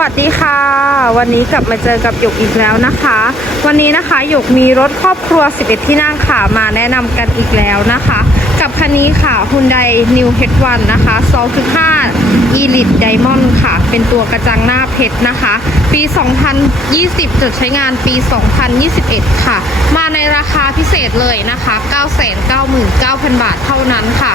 วัสดีค่ะ วันนี้กลับมาเจอกับหยกอีกแล้วนะคะ วันนี้นะคะหยกมีรถครอบครัว 11 ที่นั่งค่ะมาแนะนำกันอีกแล้วนะคะ กับคันนี้ค่ะ Hyundai New H1 นะคะ 2.5 Elite Diamond ค่ะ เป็นตัวกระจังหน้าเพชรนะคะ ปี 2020 จดใช้งานปี 2021 ค่ะ มาในราคาพิเศษเลยนะคะ 999,000 บาทเท่านั้นค่ะ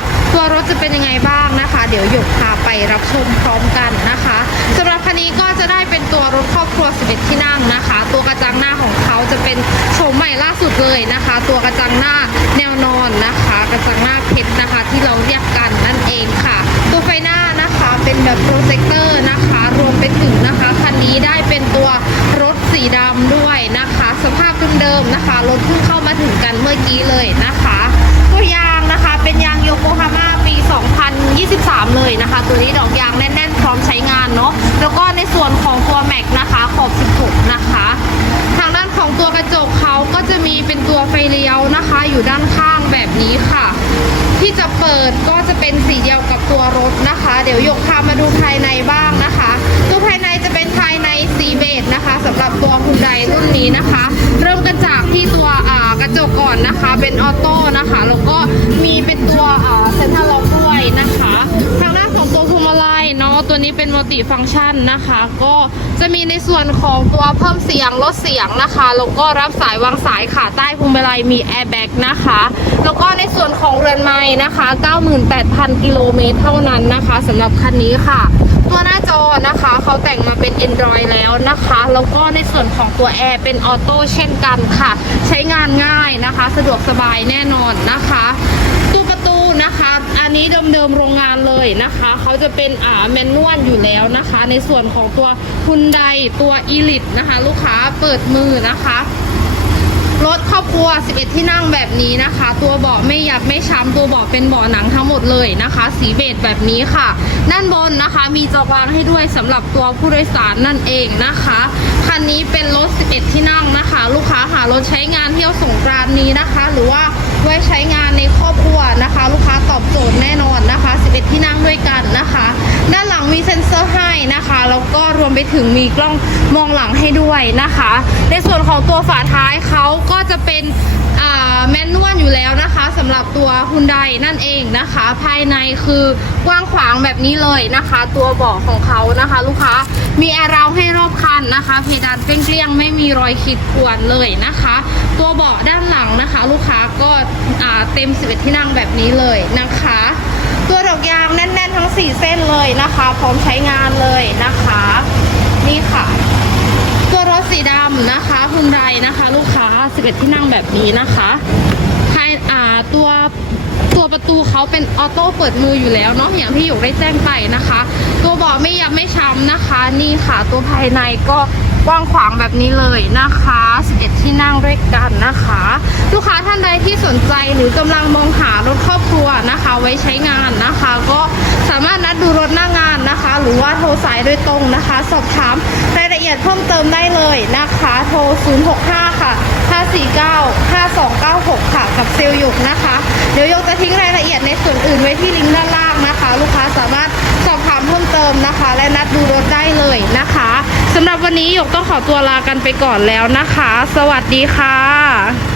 รถจะเป็นยังไงบ้างนะคะ เดี๋ยวหยกพาไปรับชมพร้อมกันนะคะสำหรับคันนี้ก็จะได้เป็นตัวรถครอบครัว 11 ที่นั่งนะคะ ตัวกระจังหน้าของเขาจะเป็นโฉมใหม่ล่าสุดเลยนะคะ ตัวกระจังหน้าแนวนอนนะคะ กระจังหน้าเพชรนะคะ ที่เราเรียกกันนั่นเองค่ะ ตัวไฟหน้านะคะเป็นแบบโปรเจคเตอร์นะคะ รวมไปถึงนะคะคันนี้ได้เป็นตัวรถสีดำด้วยนะคะ สภาพเดิมๆนะคะรถเพิ่งเข้ามาถึงกันเมื่อกี้เลยนะคะตัวยา นี้ค่ะ ที่จะเปิดก็จะเป็นสีเดียวกับตัวรถนะคะ เดี๋ยวยกพามาดูภายในบ้างนะคะ ตัวภายในจะเป็นภายในสีเบจ นี้เป็นมัลติฟังก์ชันนะคะ ก็จะมีในส่วนของตัวเพิ่มเสียงลดเสียงนะคะแล้วก็รับสายวางสายค่ะใต้พวงมาลัยมีแอร์แบ็กนะคะแล้วก็ในส่วนของเรือนไม้นะคะ 98,000 กิโลเมตรเท่านั้นนะคะสำหรับคันนี้ค่ะ ตัวหน้าจอนะคะเขาแต่งมาเป็น Android แล้วนะคะ แล้วก็ในส่วนของตัวแอร์เป็นออโต้เช่นกันค่ะ ใช้งานง่ายนะคะ สะดวกสบายแน่นอนนะคะ นะคะ อันนี้เดิมๆโรงงานเลยนะคะเขาจะเป็นอ่าแมนนวลอยู่แล้วนะคะ ในส่วนของตัวคุณไดตัวอีลิตนะคะ ลูกค้าเปิดมือนะคะรถครอบครัว 11 ที่นั่งแบบนี้นะคะ ตัวเบาะไม่ยับไม่ช้ำตัวเบาะเป็นเบาะหนังทั้งหมดเลยนะคะ สีเบจแบบนี้ค่ะ ด้านบนนะคะมีจอวางให้ด้วยสำหรับตัวผู้โดยสารนั่นเองนะคะ คันนี้เป็นรถ 11 ที่นั่งนะคะ ลูกค้าหารถใช้งานเที่ยวสงกรานนี้นะคะ หรือว่า ไว้ใช้งานในครอบครัวนะคะ ลูกค้าตอบโจทย์แน่นอนนะคะ 11 วก็รวมไปถึงมีกล้องมองหลังให้ด้วยนะคะ ในส่วนของตัวฝาท้ายเขาก็จะเป็นแมนนวลอยู่แล้วนะคะสำหรับตัวฮุนไดนั่นเองนะคะ ภายในคือกว้างขวางแบบนี้เลยนะคะ ตัวเบาะของเขานะคะ ลูกค้ามีแอร์ราวให้รอบคันนะคะ เพดานเกลี้ยงไม่มีรอยขีดข่วนเลยนะคะ ตัวเบาะด้านหลังนะคะ ลูกค้าก็าเต็ม 11 ที่นั่งแบบนี้เลยนะคะ ตัวดอกยางแน่น ๆ ทั้ง 4 เส้นเลยนะคะ พร้อมใช้งานเลยนะคะ นี่ค่ะ ตัวรถสีดำนะคะฮุนไดนะคะ ลูกค้า 11 ที่นั่งแบบนี้นะคะภายอ่าตัวตัวประตูเขาเป็นออโต้เปิดมืออยู่แล้วเนาะอย่างที่อยู่ได้แจ้งไปนะคะ ตัวเบาะไม่ยับไม่ช้ำนะคะ นี่ค่ะ ตัวภายในก็กว้างขวางแบบนี้เลยนะคะ 11 ที่นั่งด้วยกันนะคะ ลูกค้าท่านใดที่สนใจหรือกำลังมองหารถครอบครัวนะคะ ไว้ใช้งานนะคะ ก็สามารถนัดดูรถหน้างาน หรือว่าโทรสายโดยตรงนะคะ สอบถามรายละเอียดเพิ่มเติมได้เลยนะคะ โทร 065 ค่ะ 549 5296 ค่ะ กับเซลล์หยกนะคะ เดี๋ยวยกจะทิ้งรายละเอียดในส่วนอื่นไว้ที่ลิงก์ด้านล่างนะคะ ลูกค้าสามารถสอบถามเพิ่มเติมนะคะ และนัดดูรถได้เลยนะคะสำหรับวันนี้หยกต้องขอตัวลากันไปก่อนแล้วนะคะ สวัสดีค่ะ